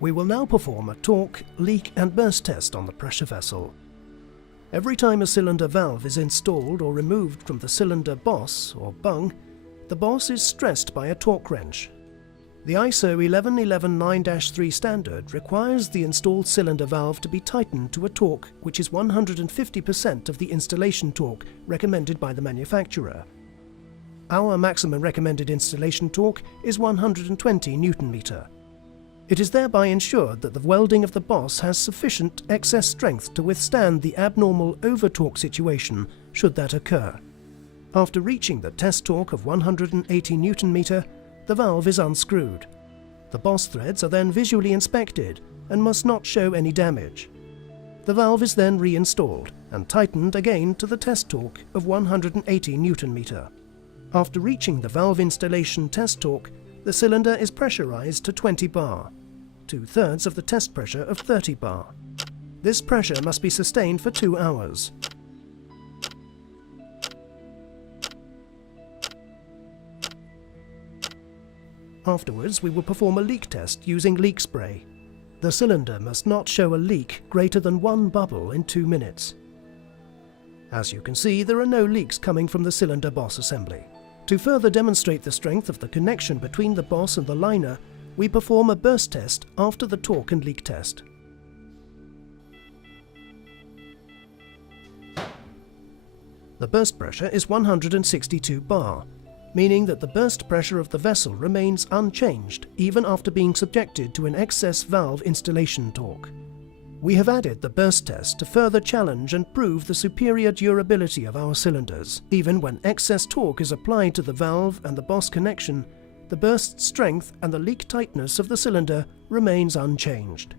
We will now perform a torque, leak and burst test on the pressure vessel. Every time a cylinder valve is installed or removed from the cylinder boss or bung, the boss is stressed by a torque wrench. The ISO 11119-3 standard requires the installed cylinder valve to be tightened to a torque which is 150% of the installation torque recommended by the manufacturer. Our maximum recommended installation torque is 120 Nm. It is thereby ensured that the welding of the boss has sufficient excess strength to withstand the abnormal over-torque situation should that occur. After reaching the test torque of 180 Nm, the valve is unscrewed. The boss threads are then visually inspected and must not show any damage. The valve is then reinstalled and tightened again to the test torque of 180 Nm. After reaching the valve installation test torque, the cylinder is pressurized to 20 bar, 2/3 of the test pressure of 30 bar. This pressure must be sustained for 2 hours. Afterwards, we will perform a leak test using leak spray. The cylinder must not show a leak greater than 1 bubble in 2 minutes. As you can see, there are no leaks coming from the cylinder boss assembly. To further demonstrate the strength of the connection between the boss and the liner, we perform a burst test after the torque and leak test. The burst pressure is 162 bar, meaning that the burst pressure of the vessel remains unchanged even after being subjected to an excess valve installation torque. We have added the burst test to further challenge and prove the superior durability of our cylinders. Even when excess torque is applied to the valve and the boss connection, the burst strength and the leak tightness of the cylinder remains unchanged.